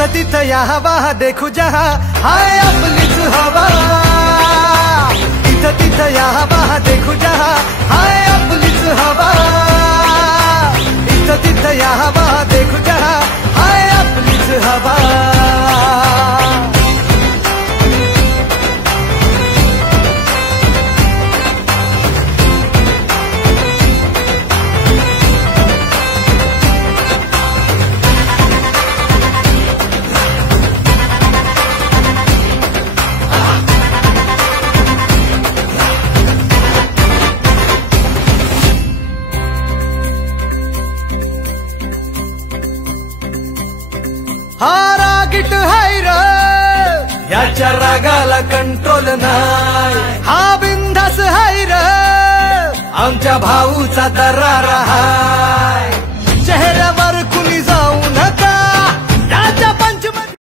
जिथं तिथं या हवा देखू जहा हाय आपलीच हवा, जिथं तिथं या हवा देखू जहा हाय आपलीच हवा, जिथं तिथं या हवा देखू जहा हाय आपलीच हवा। हा रागीट हाय र याच्या रागाला कंट्रोल नाही, हा बिंदास हाय र आमच्या भाऊचा दरार हाय।